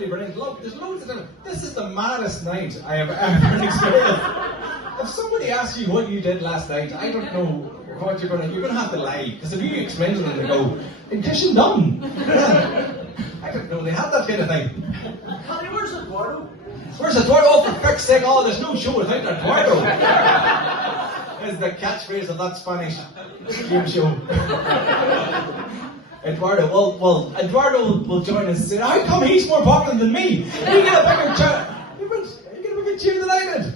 absolutely brilliant. Look, there's loads of them. This is the maddest night I have ever experienced. If somebody asks you what you did last night, I don't know what you're gonna have to lie. Because if you explain to them, they go, "Intention done." I don't know, they have that kind of thing. Honey, where's Eduardo? Where's Eduardo? Oh, for frick's sake, oh, there's no show without Eduardo. Is the catchphrase of that Spanish game show. Eduardo, well, Eduardo will join us and say, how come he's more popular than me? You get a bigger tune than I did.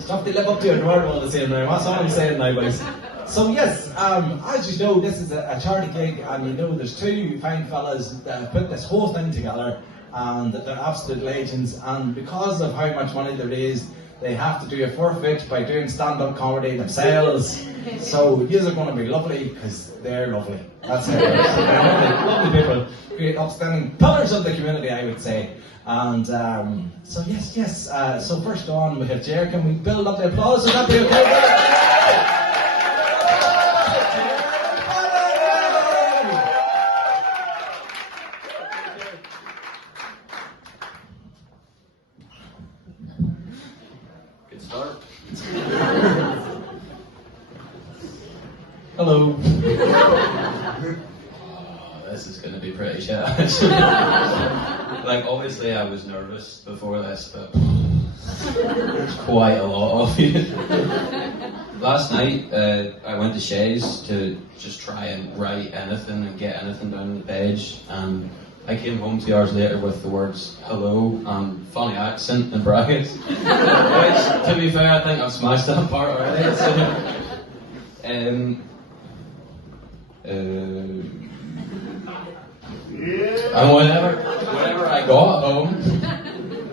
Stuff to live up to Eduardo all the same now. That's all I'm saying now, boys. So yes, as you know, this is a charity gig, and you know there's two fine fellas that have put this whole thing together, and they're absolute legends, and because of how much money there is, they have to do a forfeit by doing stand-up comedy themselves. So these are going to be lovely because they're lovely. That's it. They're lovely people, great upstanding pillars of the community, I would say. And so yes. So first on we have Ger. Can we build up the applause? Would that be okay? Hello. Oh, this is going to be pretty shit. Like, obviously I was nervous before this, but there's quite a lot of you. Last night I went to Shay's to just try and write anything and get anything down on the page, and I came home 2 hours later with the words hello and funny accent and brackets. Which, to be fair, I think I've smashed that part already. So, and whenever I got home,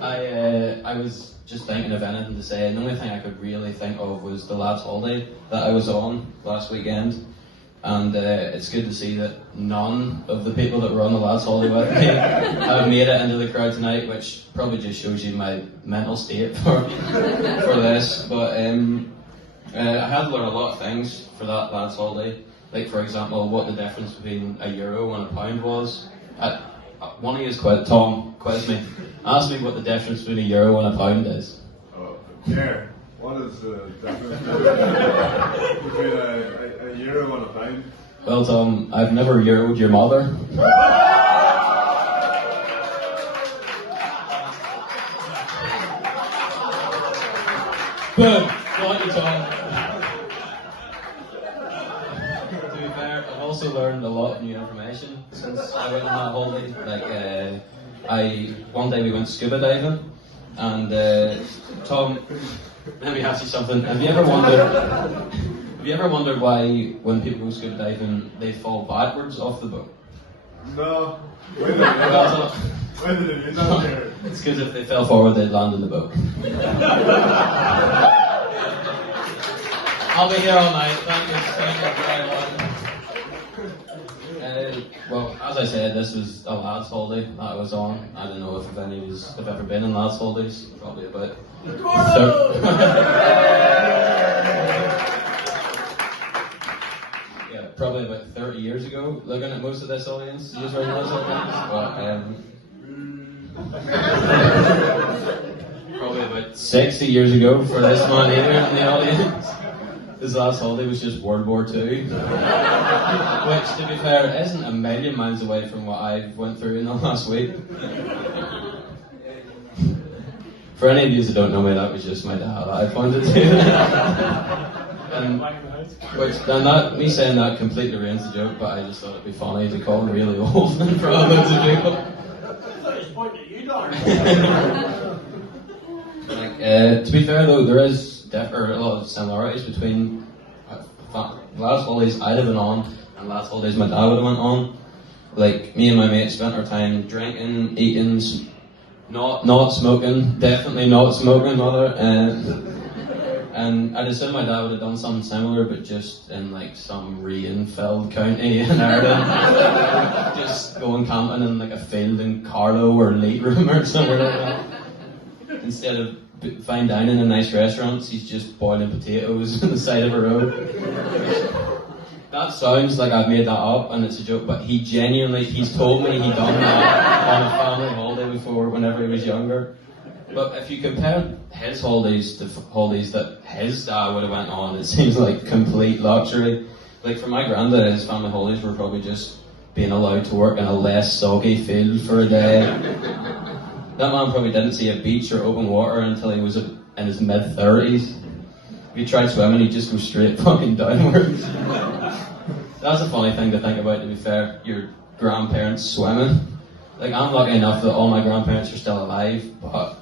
I was just thinking of anything to say, and the only thing I could really think of was the lads' holiday that I was on last weekend. And it's good to see that none of the people that were on the lads' holiday with me have made it into the crowd tonight, which probably just shows you my mental state for this. But I had to learn a lot of things for that lads' holiday. Like, for example, what the difference between €1 and £1 was. One of you Tom, quiz me. Ask me what the difference between €1 and £1 is. Oh, Ger, what is the difference between a euro and a pound? Well, Tom, I've never euroed your mother. Boom! Thank you, Tom. To be fair, I've also learned a lot of new information since I went on that holiday. Like, one day we went scuba diving, and Tom, let me ask you something. Have you ever wondered why when people go scuba diving they fall backwards off the boat? No. Why did I do that here? It's because if they fell forward they'd land in the boat. I'll be here all night. Thank you very much. Well, as I said, this was a lads' holiday that I was on. I don't know if any of you have ever been on lads' holidays. Probably about. Yeah, probably about 30 years ago. Looking at most of this audience, you just right now, probably about 60 years ago for this man here in the audience. His last holiday was just World War II, which, to be fair, isn't a million miles away from what I went through in the last week. For any of you who don't know me, that was just my dad. I pointed to. Me saying that completely ruins the joke, but I just thought it'd be funny to call him really old in front of loads of people. He's pointing at you, darling. To be fair though, there is a lot of similarities between last holidays I'd have been on and last holidays my dad would have went on. Like, me and my mate spent our time drinking, eating, not smoking, definitely not smoking, mother. And I'd assume my dad would have done something similar, but just in like some rain-filled county in Ireland. Just going camping in like a field in Carlow or Leitrim or somewhere like that. Instead of fine dining in nice restaurants, he's just boiling potatoes on the side of a road. That sounds like I've made that up and it's a joke, but he's told me he done that on a family holiday before whenever he was younger. But if you compare his holidays to holidays that his dad would have went on, it seems like complete luxury. Like for my granddad, his family holidays were probably just being allowed to work in a less soggy field for a day. That man probably didn't see a beach or open water until he was in his mid-30s. If he tried swimming, he'd just go straight fucking downwards. That's a funny thing to think about, to be fair, your grandparents swimming. Like, I'm lucky enough that all my grandparents are still alive, but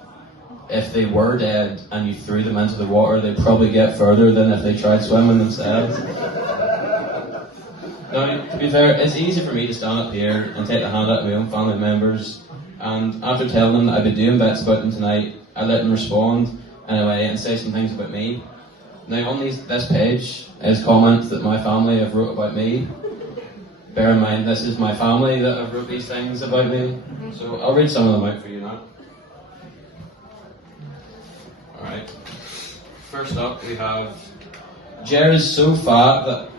if they were dead and you threw them into the water, they'd probably get further than if they tried swimming themselves. Now, to be fair, it's easy for me to stand up here and take the hand out of my own family members, and after telling them that I'd be doing bits about them tonight, I let them respond in a way and say some things about me. Now, on this page is comments that my family have wrote about me. Bear in mind, this is my family that have wrote these things about me. So I'll read some of them out for you now. Alright. First up, we have Ger is so fat that...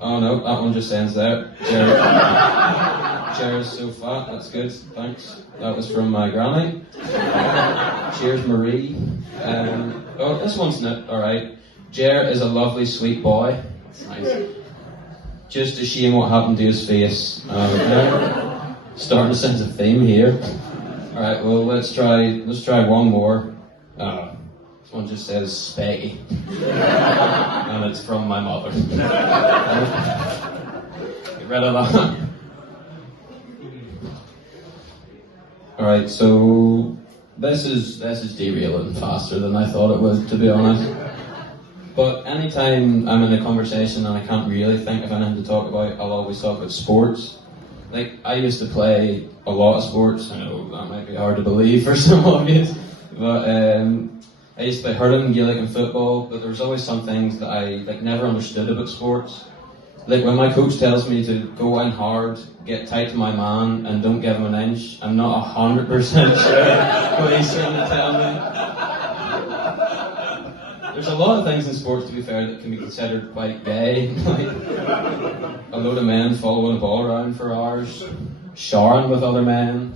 Oh no, that one just ends there. Ger is so fat, that's good, thanks. That was from my granny. Cheers, Marie. Oh, this one's not alright. Ger is a lovely, sweet boy. That's nice. Just a shame what happened to his face. Starting to sense a theme here. Alright, well let's try one more. This one just says Spaggy. And it's from my mother. Get rid of that. Alright, so this is derailing faster than I thought it would, to be honest. But anytime I'm in a conversation and I can't really think of anything to talk about, I'll always talk about sports. Like, I used to play a lot of sports. I know that might be hard to believe for some of you, but I used to play hurling, Gaelic and football, but there was always some things that I never understood about sports. Like when my coach tells me to go in hard, get tight to my man, and don't give him an inch, I'm not 100% sure what he's trying to tell me. There's a lot of things in sports, to be fair, that can be considered quite gay. Like a load of men following a ball around for hours, showering with other men,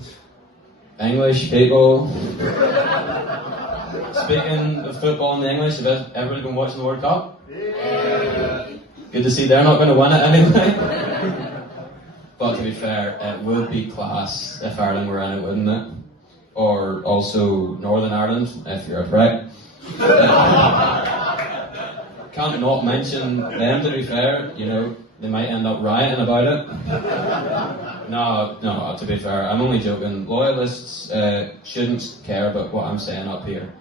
English people. Speaking of football and the English, have everybody been watching the World Cup? Yeah. Good to see they're not going to win it anyway. But to be fair, it would be class if Ireland were in it, wouldn't it? Or also Northern Ireland, if you're a prick. Can't not mention them, to be fair. You know, they might end up rioting about it. No, to be fair, I'm only joking. Loyalists shouldn't care about what I'm saying up here.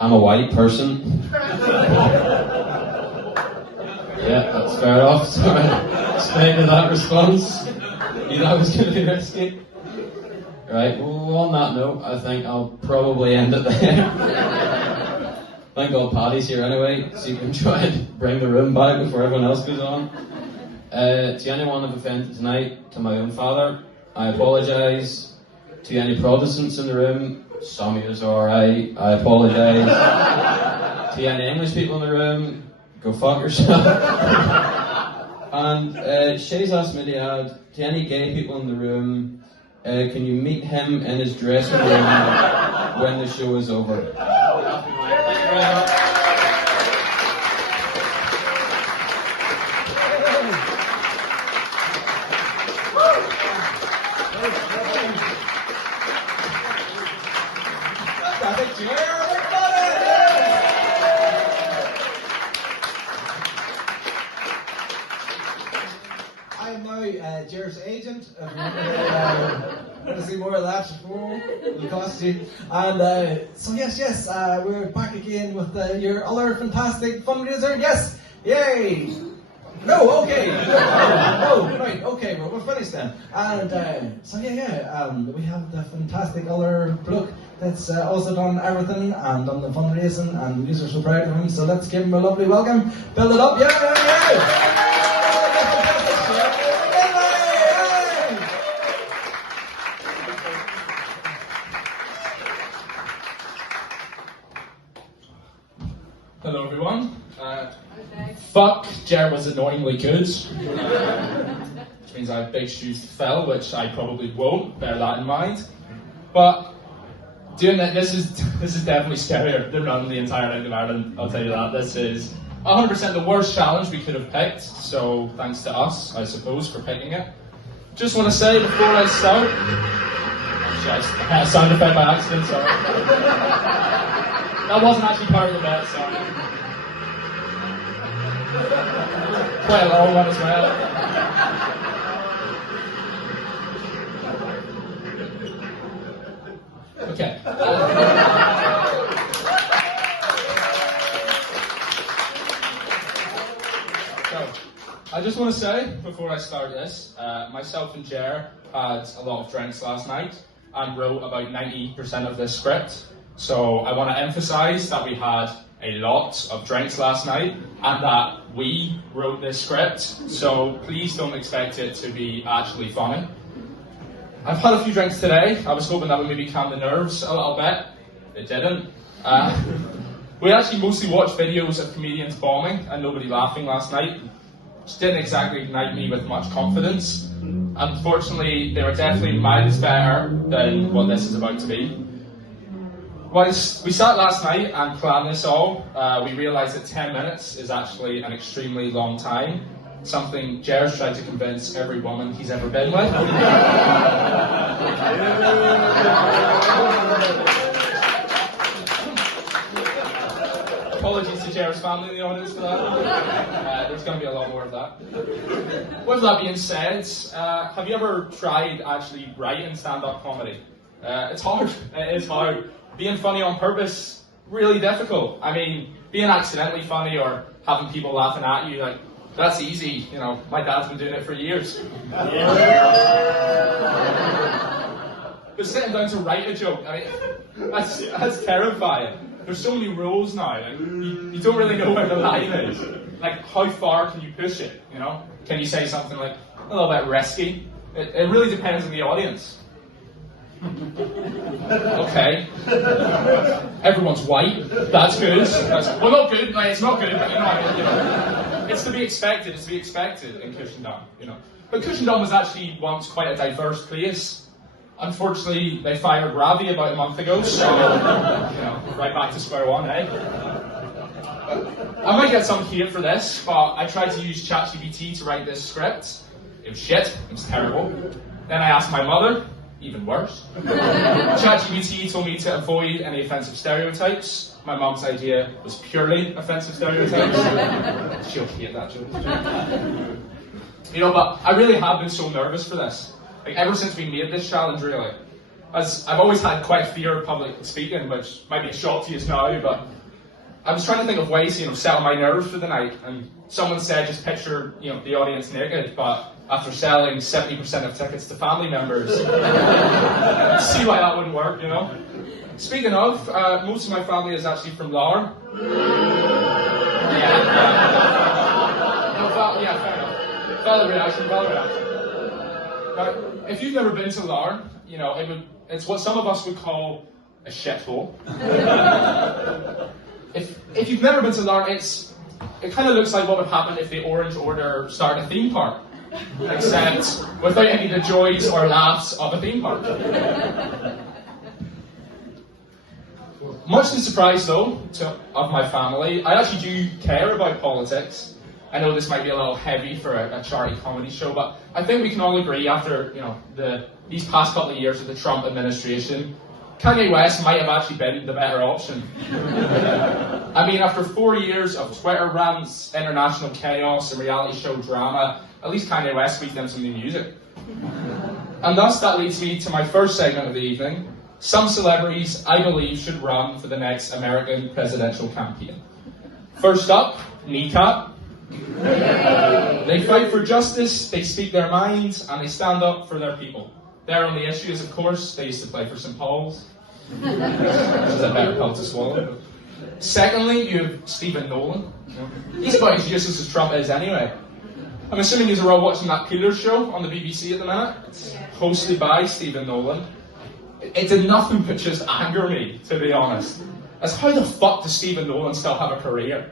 I'm a white person. Yeah, that's fair enough. Sorry. Expected that response. Knew that was going to be risky. Right, well, on that note, I think I'll probably end it there. Thank God Paddy's here anyway, so you can try and bring the room back before everyone else goes on. To anyone I've offended tonight, to my own father, I apologise. To any Protestants in the room, some of you are alright, I apologise. To any English people in the room, go fuck yourself. And Shay's asked me to add, to any gay people in the room, can you meet him in his dressing room when the show is over? Thank you very much. I'm now Ger's agent. If you want to see more of that, it'll cost you. And so yes, we're back again with your other fantastic fundraiser. Yes, yay! No, okay. No, right, okay, we're finished then. And so we have the fantastic other bloke that's also done everything and done the fundraising, and we are so proud of him. So let's give him a lovely welcome. Build it up, yeah. Hello everyone. Fuck Ger was annoyingly good, which means I have big shoes to fill, which I probably won't, bear that in mind. But doing that, this is definitely scarier than running the entire round of Ireland, I'll tell you that. This is 100% the worst challenge we could have picked, so thanks to us, I suppose, for picking it. Just want to say before I start, I had a sound effect by accident, sorry. That wasn't actually part of the bet, sorry. Quite a long one as well. Okay. So, I just want to say, before I start this, myself and Ger had a lot of drinks last night and wrote about 90% of this script. So I want to emphasise that we had a lot of drinks last night and that we wrote this script. So please don't expect it to be actually funny. I've had a few drinks today. I was hoping that would maybe calm the nerves a little bit. It didn't. We actually mostly watched videos of comedians bombing and nobody laughing last night, which didn't exactly ignite me with much confidence. Unfortunately, they were definitely miles better than what this is about to be. Whilst we sat last night and planned this all, we realised that 10 minutes is actually an extremely long time. Something Ger's tried to convince every woman he's ever been with. Apologies to Ger's family in the audience for that. There's going to be a lot more of that. With that being said, have you ever tried actually writing stand-up comedy? It's hard. It is hard. Being funny on purpose, really difficult. I mean, being accidentally funny or having people laughing at you, like, that's easy. You know, my dad's been doing it for years. But sitting down to write a joke, I mean, that's terrifying. There's so many rules now. Like, you don't really know where the line is. Like, how far can you push it? You know, can you say something like a little bit risky? It really depends on the audience. Okay. Everyone's white. That's good. Well, not good. Like, it's not good. But, you know, it's to be expected. It's to be expected in Cushendom. You know, but Cushendom was actually once quite a diverse place. Unfortunately, they fired Ravi about a month ago, so right back to square one, eh? I might get some hate for this, but I tried to use ChatGPT to write this script. It was shit. It was terrible. Then I asked my mother. Even worse. ChatGPT told me to avoid any offensive stereotypes. My mum's idea was purely offensive stereotypes. She'll hate that joke. You know, but I really have been so nervous for this. Like, ever since we made this challenge, really. As I've always had quite a fear of public speaking, which might be a shock to you now, but I was trying to think of ways to, settle my nerves for the night, and someone said just picture, the audience naked, but after selling 70% of tickets to family members, see why that wouldn't work, Speaking of, most of my family is actually from Lahr. Yeah, fair enough. Valid reaction. Now, if you've never been to Lahr, it's what some of us would call a shithole. If you've never been to Lahr, it kind of looks like what would happen if the Orange Order started a theme park, except without any of the joys or laughs of a theme park. Much to the surprise, though, of my family, I actually do care about politics. I know this might be a little heavy for a charity comedy show, but I think we can all agree after these past couple of years of the Trump administration, Kanye West might have actually been the better option. I mean, after 4 years of Twitter rants, international chaos, and reality show drama, at least Kanye West squeezed in some new music. And thus, that leads me to my first segment of the evening. Some celebrities, I believe, should run for the next American presidential campaign. First up, Kneecap. They fight for justice, they speak their minds, and they stand up for their people. Their only issue is, of course, they used to play for St. Paul's. Which is a better pill to swallow. Secondly, you have Stephen Nolan. He's about as useless as Trump is anyway. I'm assuming you're all watching that Killer show on the BBC at the minute. It's hosted by Stephen Nolan. It did nothing but just anger me, to be honest. as how the fuck does Stephen Nolan still have a career?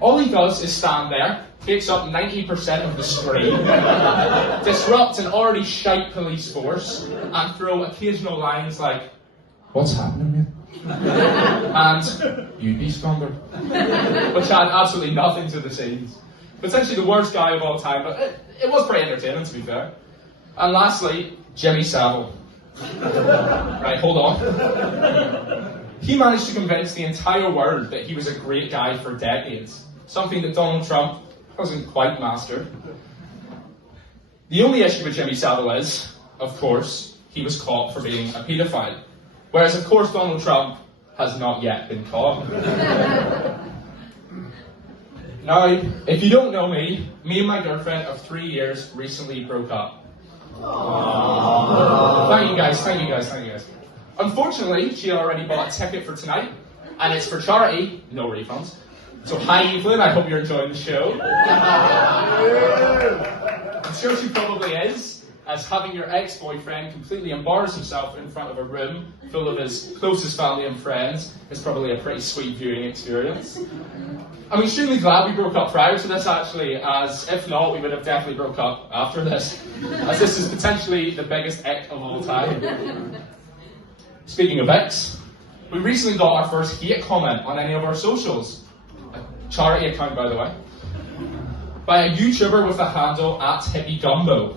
All he does is stand there, takes up 90% of the screen, disrupt an already shite police force, and throw occasional lines like, "What's happening here?" and "You'd be stronger," which add absolutely nothing to the scenes. Potentially the worst guy of all time, but it was pretty entertaining, to be fair. And lastly, Jimmy Savile. Right, hold on. He managed to convince the entire world that he was a great guy for decades, something that Donald Trump hasn't quite mastered. The only issue with Jimmy Savile is, of course, he was caught for being a paedophile. Whereas, of course, Donald Trump has not yet been caught. Now, if you don't know me and my girlfriend of 3 years recently broke up. Aww. Thank you guys. Unfortunately, she already bought a ticket for tonight, and it's for charity, no refunds. So hi Evelyn, I hope you're enjoying the show. I'm sure she probably is, as having your ex-boyfriend completely embarrass himself in front of a room full of his closest family and friends is probably a pretty sweet viewing experience. I'm extremely glad we broke up prior to this actually, as if not, we would have definitely broke up after this, as this is potentially the biggest ick of all time. Speaking of icks, we recently got our first hate comment on any of our socials. A charity account, by the way. By a YouTuber with the handle @HippieGumbo.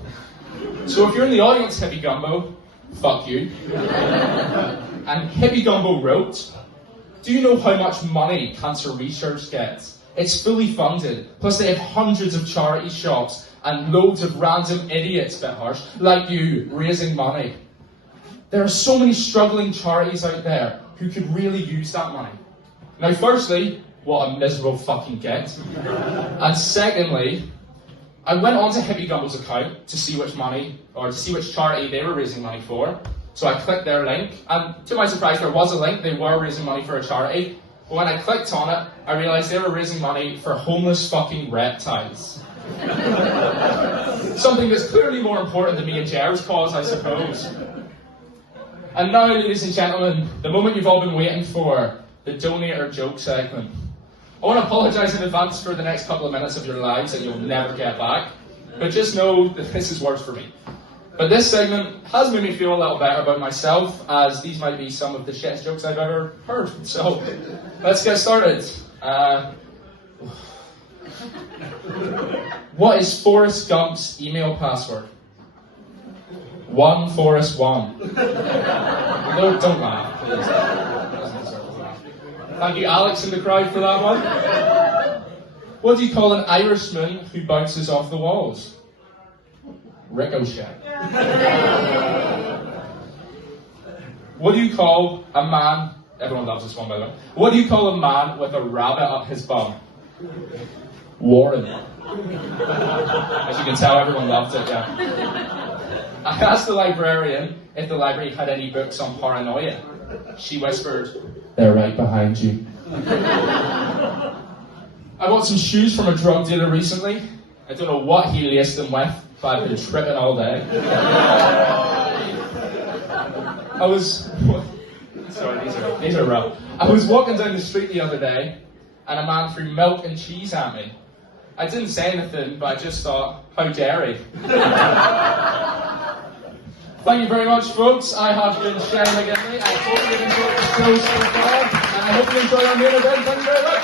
So if you're in the audience, Hippie Gumbo, fuck you. And Hippie Gumbo wrote, "Do you know how much money cancer research gets? It's fully funded, plus they have hundreds of charity shops and loads of random idiots, bit harsh, like you, raising money. There are so many struggling charities out there who could really use that money." Now firstly, what a miserable fucking git. And secondly, I went onto Hippie Gumbo's account to see which charity they were raising money for. So I clicked their link, and to my surprise there was a link, they were raising money for a charity. But when I clicked on it, I realised they were raising money for homeless fucking reptiles. Something that's clearly more important than me and Ger's cause, I suppose. And now, ladies and gentlemen, the moment you've all been waiting for, the donator joke segment. I want to apologise in advance for the next couple of minutes of your lives that you'll never get back, but just know that this is worse for me. But this segment has made me feel a little better about myself, as these might be some of the shittest jokes I've ever heard. So, let's get started. What is Forrest Gump's email password? 1Forrest1. No, don't laugh, please. Thank you, Alex, in the crowd for that one. What do you call an Irishman who bounces off the walls? Ricochet. What do you call a man... Everyone loves this one, by the way. What do you call a man with a rabbit up his bum? Warren. As you can tell, everyone loved it, yeah. I asked the librarian if the library had any books on paranoia. She whispered, "They're right behind you." I bought some shoes from a drug dealer recently. I don't know what he laced them with, but I've been tripping all day. Sorry, these are rough. I was walking down the street the other day, and a man threw milk and cheese at me. I didn't say anything, but I just thought, how dare he? Thank you very much, folks. I have been Shay McGinley. I hope you've enjoyed the show so far, and I hope you enjoy our main event. Thank you very much.